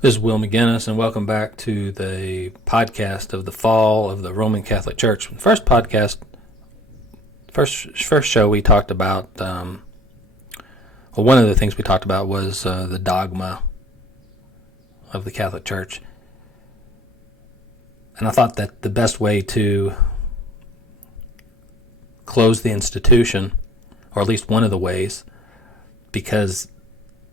This is Will McGinnis, and welcome back to the podcast of the fall of the Roman Catholic Church. First show we talked about, one of the things we talked about was the dogma of the Catholic Church. And I thought that the best way to close the institution, or at least one of the ways, because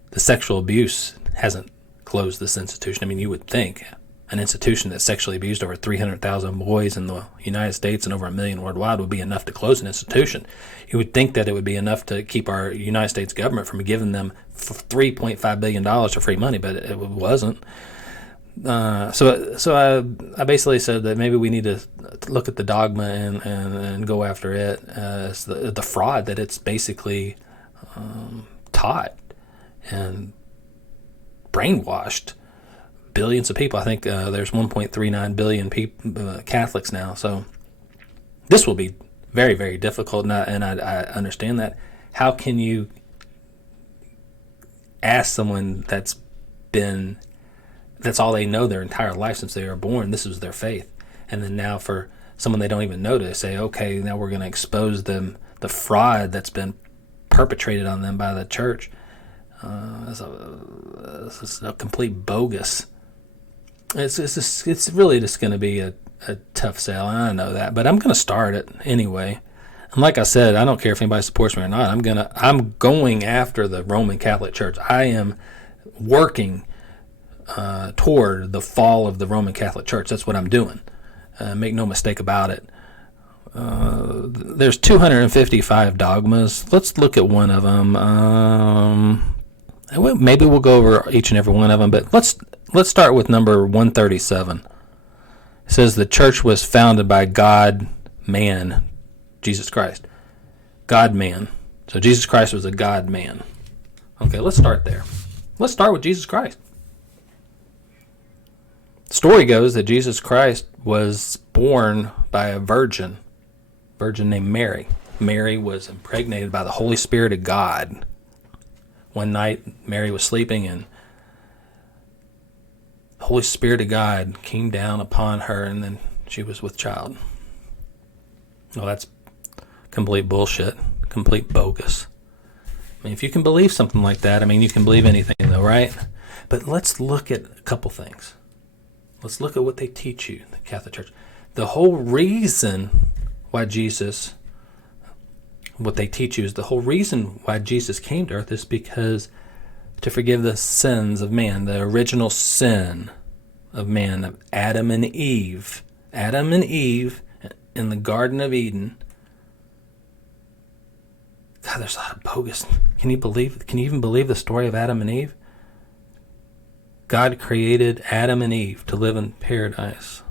the sexual abuse hasn't closed this institution. I mean, you would think an institution that sexually abused over 300,000 boys in the United States and over 1 million worldwide would be enough to close an institution. You would think that it would be enough to keep our United States government from giving them $3.5 billion for free money, but it wasn't. So I basically said that maybe we need to look at the dogma and go after it as the fraud that it's basically taught and brainwashed billions of people. I think there's 1.39 billion Catholics now. So this will be very, very difficult, and I understand that. How can you ask someone that's all they know their entire life since they were born, this was their faith, and then now for someone they don't even know to say, okay, now we're going to expose them, the fraud that's been perpetrated on them by the church, as a complete bogus. It's really just going to be a tough sell, and I know that, but I'm going to start it anyway. And like I said, I don't care if anybody supports me or not. I'm going after the Roman Catholic Church. I am working toward the fall of the Roman Catholic Church. That's what I'm doing. Make no mistake about it. There's 255 dogmas. Let's look at one of them. Maybe we'll go over each and every one of them, but let's start with number 137. It says the church was founded by God-man, Jesus Christ. God-man. So Jesus Christ was a God-man. Okay, let's start there. Let's start with Jesus Christ. The story goes that Jesus Christ was born by a virgin named Mary. Mary was impregnated by the Holy Spirit of God. One night, Mary was sleeping, and the Holy Spirit of God came down upon her, and then she was with child. Well, that's complete bullshit, complete bogus. I mean, if you can believe something like that, I mean, you can believe anything, though, right? But let's look at a couple things. Let's look at what they teach you, the Catholic Church. The whole reason why what they teach you is the whole reason why Jesus came to earth is because to forgive the sins of man, the original sin of man, of Adam and Eve. Adam and Eve in the Garden of Eden. God, there's a lot of bogus. Can you even believe the story of Adam and Eve? God created Adam and Eve to live in paradise.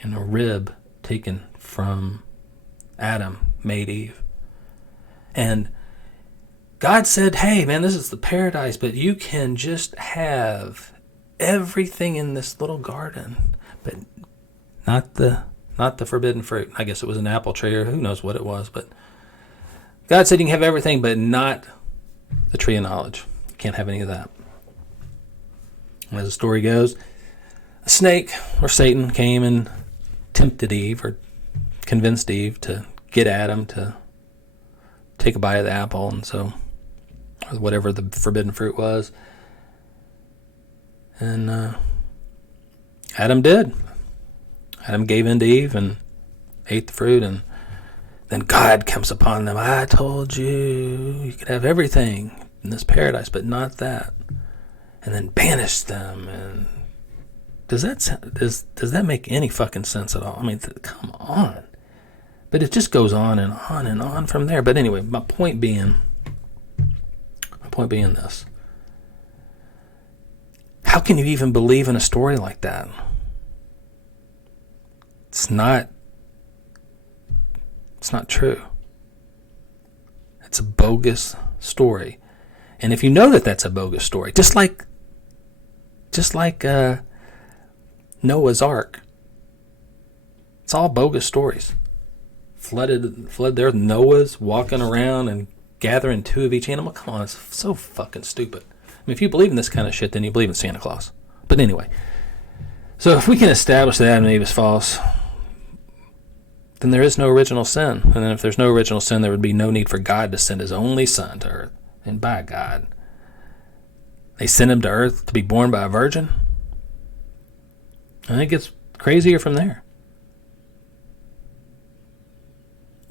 And a rib taken from Adam made Eve. And God said, hey, man, this is the paradise, but you can just have everything in this little garden, but not the forbidden fruit. I guess it was an apple tree, or who knows what it was, but God said you can have everything, but not the tree of knowledge. You can't have any of that. And as the story goes, a snake, or Satan, came and tempted Eve, or convinced Eve to get Adam to take a bite of the apple, and so, or whatever the forbidden fruit was. And Adam did. Adam gave in to Eve and ate the fruit, and then God comes upon them. I told you could have everything in this paradise, but not that. And then banished them. And does that make any fucking sense at all? I mean, come on. But it just goes on and on and on from there. But anyway, my point being this. How can you even believe in a story like that? It's not true. It's a bogus story. And if you know that that's a bogus story, just like Noah's Ark, it's all bogus stories. Flood the earth. Noah's walking around and gathering two of each animal. Come on, it's so fucking stupid. mean, if you believe in this kind of shit, then you believe in Santa Claus. But anyway, so if we can establish that Adam and Eve is false, then there is no original sin. And then if there's no original sin, there would be no need for God to send his only son to earth. And by God, they sent him to earth to be born by a virgin. And it gets crazier from there.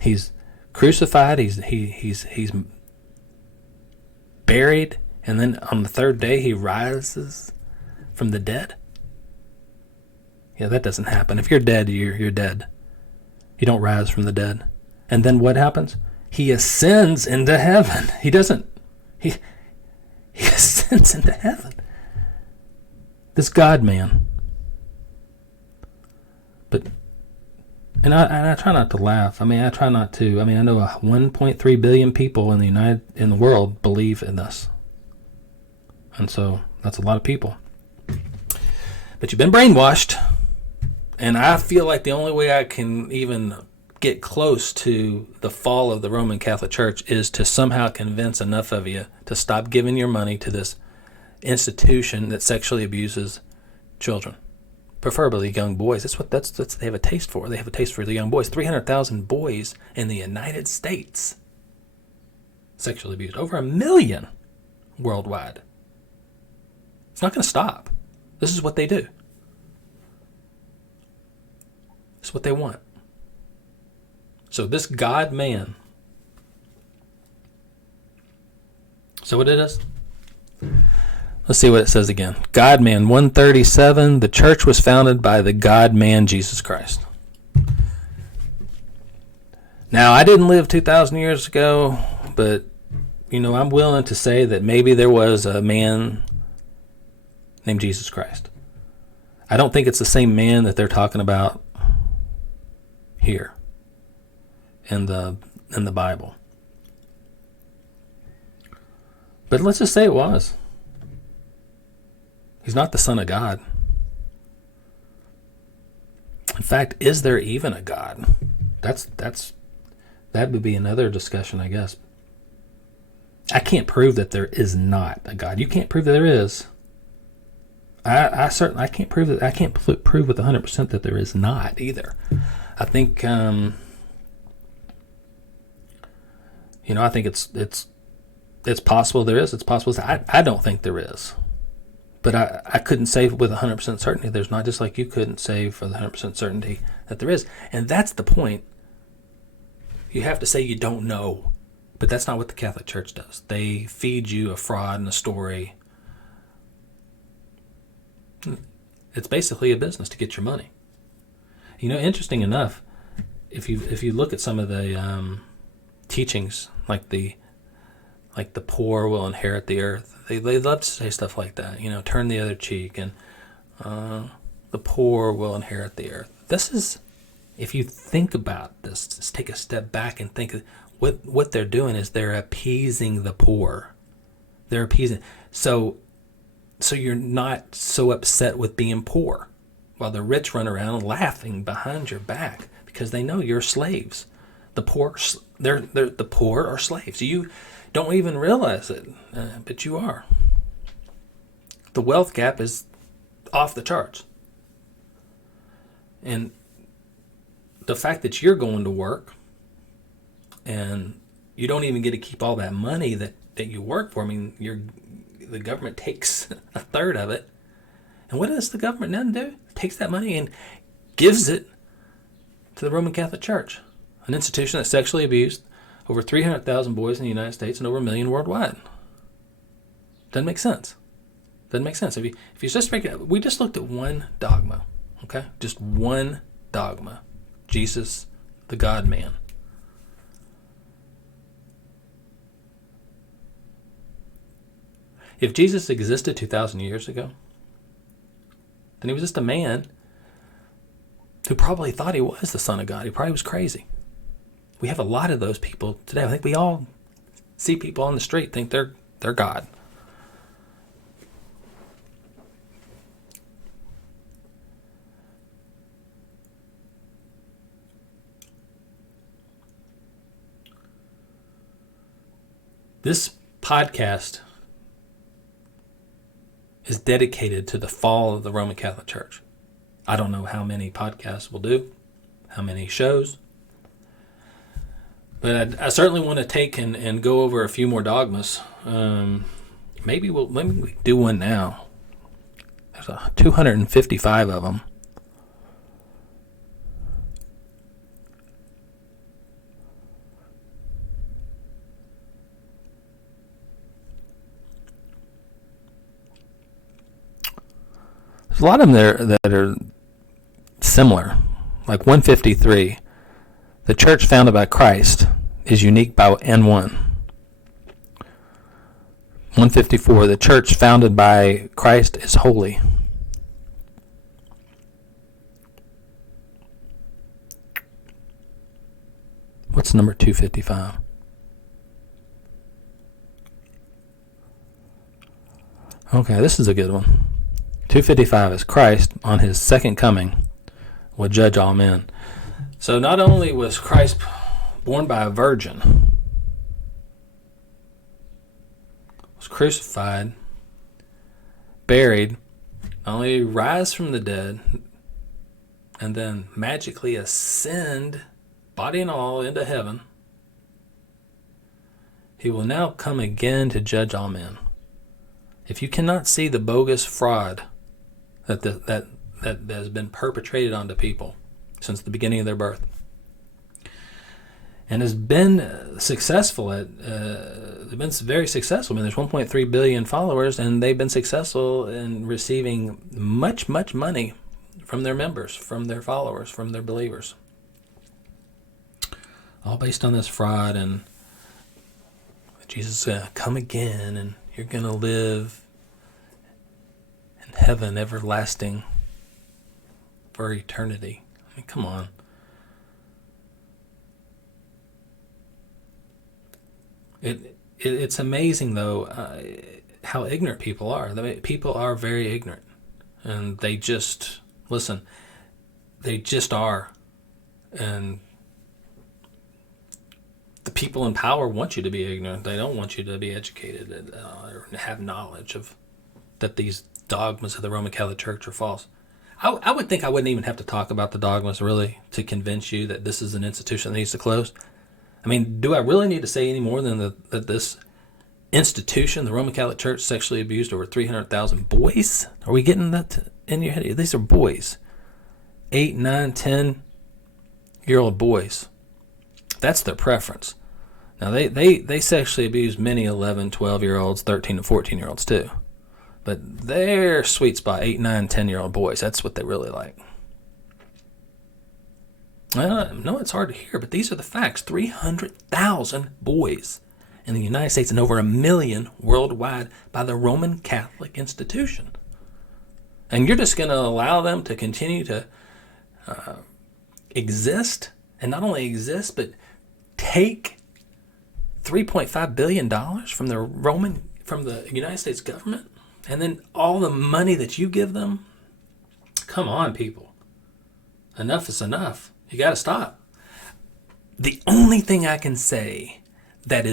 He's crucified, he's buried, and then on the third day he rises from the dead. Yeah, that doesn't happen. If you're dead, you're dead. You don't rise from the dead. And then what happens? He ascends into heaven. He doesn't. He ascends into heaven. This God-man. But, and I try not to laugh. I mean, I try not to. I mean, I know 1.3 billion people in the world believe in this. And so that's a lot of people. But you've been brainwashed. And I feel like the only way I can even get close to the fall of the Roman Catholic Church is to somehow convince enough of you to stop giving your money to this institution that sexually abuses children, preferably young boys. That's what they have a taste for. They have a taste for the young boys. 300,000 boys in the United States sexually abused. Over 1 million worldwide. It's not going to stop. This is what they do. It's what they want. So this God-man. So what it is? Let's see what it says again. God-man 137. The church was founded by the God-man Jesus Christ. Now, I didn't live 2,000 years ago, but, I'm willing to say that maybe there was a man named Jesus Christ. I don't think it's the same man that they're talking about here in the Bible. But let's just say it was. He's not the Son of God. In fact, is there even a God? That would be another discussion, I guess. I can't prove that there is not a God. You can't prove that there is. I certainly can't prove that. I can't prove with 100% that there is not either. I think I think it's possible there is. It's possible. I don't think there is. But I couldn't say with 100% certainty there's not, just like you couldn't say for the 100% certainty that there is. And that's the point. You have to say you don't know. But that's not what the Catholic Church does. They feed you a fraud and a story. It's basically a business to get your money. Interesting enough, if you look at some of the teachings, like the poor will inherit the earth, they love to say stuff like that. Turn the other cheek, and the poor will inherit the earth. This is, if you think about this, just take a step back and think of what they're doing is they're appeasing the poor. They're appeasing. So you're not so upset with being poor, while the rich run around laughing behind your back because they know you're slaves. The poor, the poor are slaves. You don't even realize it, but you are. The wealth gap is off the charts. And the fact that you're going to work and you don't even get to keep all that money that you work for. I mean, the government takes a third of it. And what does the government then do? Takes that money and gives it to the Roman Catholic Church, an institution that sexually abused over 300,000 boys in the United States and over 1 million worldwide. Doesn't make sense. Doesn't make sense. If you just break it up, we just looked at one dogma, okay? Just one dogma. Jesus, the God-man. If Jesus existed 2,000 years ago, then he was just a man who probably thought he was the Son of God. He probably was crazy. We have a lot of those people today. I think we all see people on the street think they're God. This podcast is dedicated to the fall of the Roman Catholic Church. I don't know how many podcasts we'll do, how many shows, but I certainly want to take and go over a few more dogmas. Maybe we do one now. There's 255 of them. There's a lot of them there that are similar. Like 153, the church founded by Christ is unique by N1. 154, the church founded by Christ is holy. What's number 255? Okay, this is a good one. 255 is Christ on his second coming will judge all men. So not only was Christ born by a virgin, was crucified, buried, not only rise from the dead, and then magically ascend, body and all, into heaven, he will now come again to judge all men. If you cannot see the bogus fraud that has been perpetrated onto people since the beginning of their birth, and has been successful they've been very successful. I mean, there's 1.3 billion followers, and they've been successful in receiving much money from their members, from their followers, from their believers, all based on this fraud. And Jesus is going to come again, and you're going to live in heaven everlasting for eternity. I mean, come on. It's amazing, though, how ignorant people are. I mean, people are very ignorant. And they just, listen, they just are. And the people in power want you to be ignorant. They don't want you to be educated or have knowledge of that these dogmas of the Roman Catholic Church are false. I would think I wouldn't even have to talk about the dogmas, really, to convince you that this is an institution that needs to close. I mean, do I really need to say any more than that this institution, the Roman Catholic Church, sexually abused over 300,000 boys? Are we getting that in your head? These are boys. 8, 9, 10-year-old boys. That's their preference. Now, they sexually abuse many 11, 12-year-olds, 13 and 14-year-olds too. But their sweet spot, 8, 9, 10-year-old boys, that's what they really like. I know it's hard to hear, but these are the facts. 300,000 boys in the United States and over 1 million worldwide by the Roman Catholic institution. And you're just going to allow them to continue to exist, and not only exist, but take $3.5 billion from the United States government, and then all the money that you give them? Come on, people. Enough is enough. You got to stop. The only thing I can say that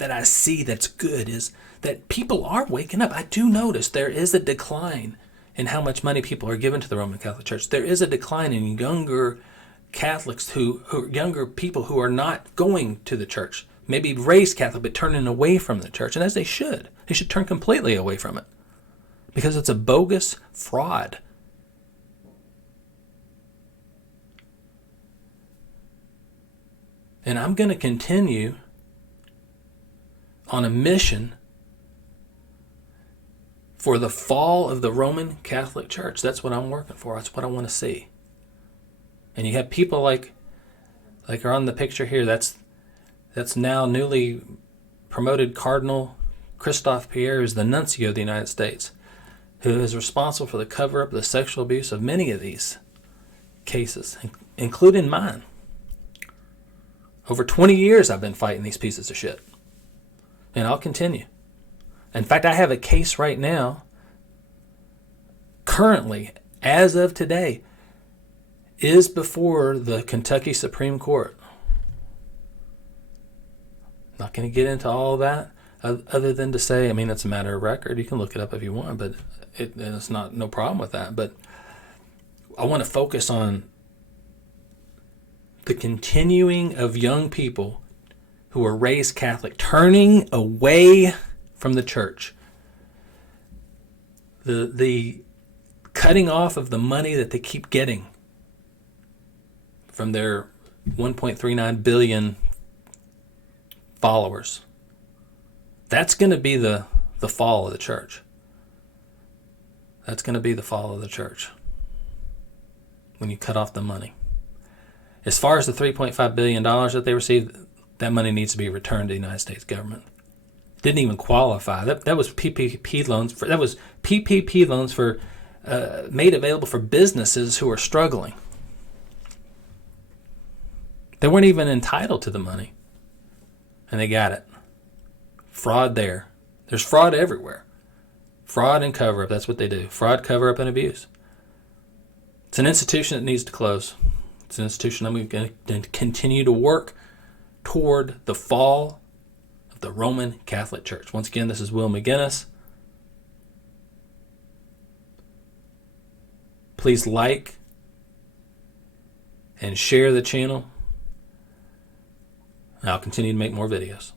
I see that's good is that people are waking up. I do notice there is a decline in how much money people are given to the Roman Catholic Church. There is a decline in younger Catholics younger people who are not going to the church, maybe raised Catholic but turning away from the church, and as they should turn completely away from it because it's a bogus fraud. And I'm going to continue on a mission for the fall of the Roman Catholic Church. That's what I'm working for. That's what I want to see. And you have people like are on the picture here. That's now newly promoted Cardinal Christophe Pierre, who's the nuncio of the United States, who is responsible for the cover-up of the sexual abuse of many of these cases, including mine. Over 20 years I've been fighting these pieces of shit. And I'll continue. In fact, I have a case right now, currently, as of today, is before the Kentucky Supreme Court. Not going to get into all of that, other than to say, I mean, it's a matter of record. You can look it up if you want, but it's not no problem with that. But I want to focus on the continuing of young people who are raised Catholic turning away from the church. The cutting off of the money that they keep getting from their 1.39 billion followers. That's going to be the fall of the church. That's going to be the fall of the church when you cut off the money. As far as the $3.5 billion that they received, that money needs to be returned to the United States government. Didn't even qualify. That was PPP loans. That was PPP loans for made available for businesses who are struggling. They weren't even entitled to the money, and they got it. Fraud there. There's fraud everywhere. Fraud and cover-up, that's what they do. Fraud, cover-up, and abuse. It's an institution that needs to close. It's an institution I'm going to continue to work toward the fall of the Roman Catholic Church. Once again, this is Will McGinnis. Please like and share the channel. I'll continue to make more videos.